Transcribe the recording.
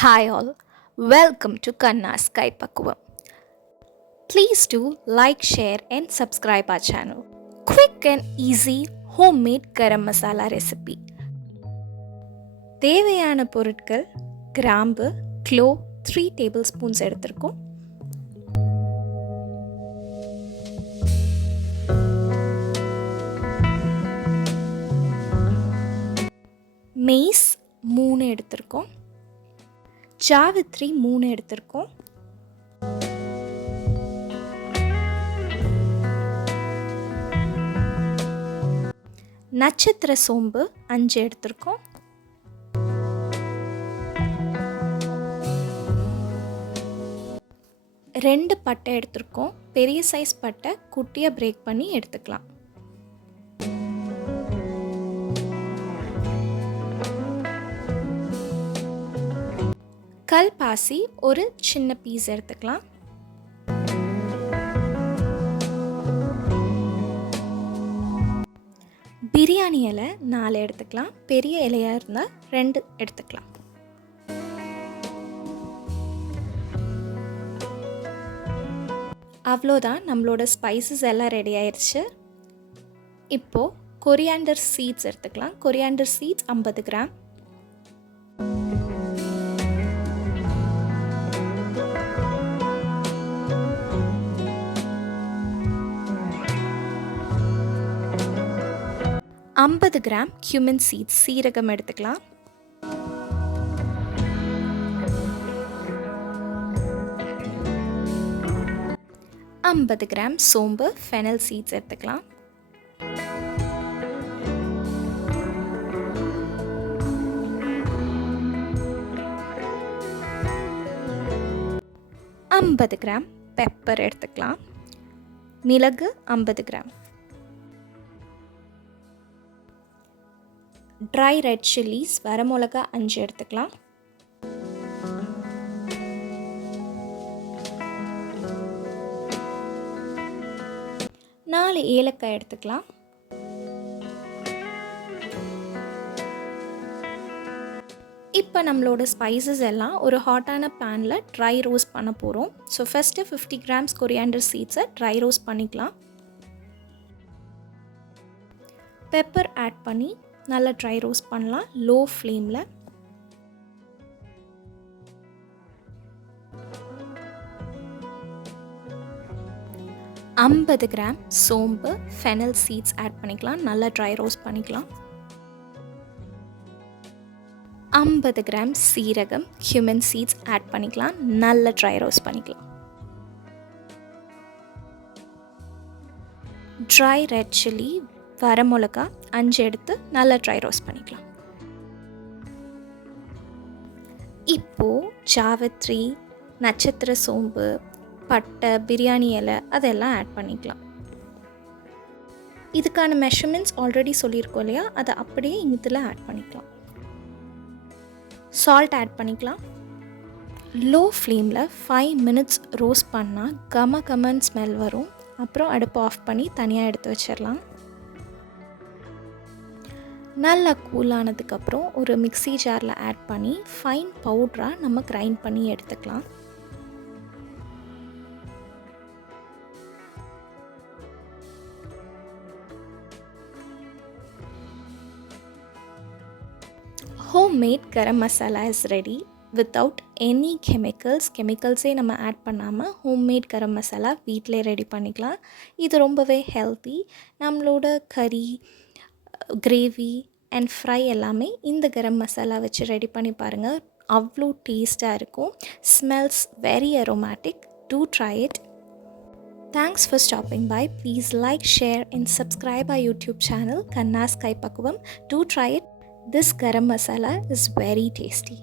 Hi all, welcome to Kanna's Sky Pakuvam. Please do like, share and subscribe our channel. Quick and easy homemade Garam Masala recipe. தேவையான பொருட்கள் கிராம்பு, gloo 3 tablespoons எடுத்திருக்கோம். Maize 3 எடுத்திருக்கோம். ஜாவித்ரி 3 எடுத்திருக்கோம். நட்சத்திர சோம்பு 5 எடுத்திருக்கோம். ரெண்டு பட்டை எடுத்திருக்கோம். பெரிய சைஸ் பட்டை குட்டியாக பிரேக் பண்ணி எடுத்துக்கலாம். கல் பாசி ஒரு சின்ன பீஸ் எடுத்துக்கலாம். பிரியாணி இலை 4 எடுத்துக்கலாம். பெரிய இலையாக இருந்தால் 2 எடுத்துக்கலாம். அவ்வளோதான், நம்மளோட ஸ்பைசஸ் எல்லாம் ரெடி ஆயிடுச்சு. இப்போது கொரியாண்டர் சீட்ஸ் எடுத்துக்கலாம். Coriander seeds 50 gram. ஐம்பது கிராம் cumin சீட்ஸ் சீரகம் எடுத்துக்கலாம். ஐம்பது கிராம் சோம்பு ஃபெனல் சீட்ஸ் எடுத்துக்கலாம். ஐம்பது கிராம் பெப்பர் எடுத்துக்கலாம். மிளகு 50 கிராம். ட்ரை ரெட் சில்லிஸ் வரமிளகா 5 எடுத்துக்கலாம். நாலு ஏலக்காய் எடுத்துக்கலாம். இப்போ நம்மளோட ஸ்பைசஸ் எல்லாம் ஒரு ஹாட்டான பேனில் ட்ரை ரோஸ்ட் பண்ண போகிறோம். ஸோ ஃபஸ்ட்டு 50 கிராம்ஸ் கொரியாண்டர் சீட்ஸை ட்ரை ரோஸ்ட் பண்ணிக்கலாம். பெப்பர் ஆட் பண்ணி நல்லா ட்ரை ரோஸ்ட் பண்ணலாம் லோ ஃப்ளேமில். ஐம்பது கிராம் சோம்பு ஃபெனல் சீட்ஸ் ஆட் பண்ணிக்கலாம். நல்லா ட்ரை ரோஸ்ட் பண்ணிக்கலாம். 50 கிராம் சீரகம் cumin சீட்ஸ் ஆட் பண்ணிக்கலாம். நல்லா ட்ரை ரோஸ்ட் பண்ணிக்கலாம். ட்ரை ரெட் சில்லி வரமிளகா 5 எடுத்து நல்லா ட்ரை ரோஸ்ட் பண்ணிக்கலாம். இப்போது ஜாவித்ரி, நட்சத்திர சோம்பு, பட்டை, பிரியாணி இலை அதெல்லாம் ஆட் பண்ணிக்கலாம். இதுக்கான மெஷர்மெண்ட்ஸ் ஆல்ரெடி சொல்லியிருக்கோம் இல்லையா, அதை அப்படியே இதில் ஆட் பண்ணிக்கலாம். சால்ட் ஆட் பண்ணிக்கலாம். லோ ஃப்ளேமில் 5 மினிட்ஸ் ரோஸ்ட் பண்ணால் கமன் ஸ்மெல் வரும். அப்புறம் அடுப்பு ஆஃப் பண்ணி தனியாக எடுத்து வச்சிடலாம். நல்லா கூலானதுக்கப்புறம் ஒரு மிக்ஸி ஜாரில் ஆட் பண்ணி ஃபைன் பவுட்ராக நம்ம கிரைண்ட் பண்ணி எடுத்துக்கலாம். Homemade garam masala is ready without any கெமிக்கல்ஸே நம்ம ஆட் பண்ணாமல் ஹோம்மேட் கரம் மசாலா வீட்டிலே ரெடி பண்ணிக்கலாம். இது ரொம்பவே ஹெல்த்தி. நம்மளோட கறி, கிரேவி அண்ட் ஃப்ரை எல்லாமே இந்த கரம் மசாலா வச்சு ரெடி பண்ணி பாருங்கள். அவ்வளோ டேஸ்ட்டாக இருக்கும். Smells very aromatic. Do try it. Thanks for stopping by. Please like, share and subscribe our YouTube channel Kanna's Sky Pakuvam. Do try it. This garam masala is very tasty.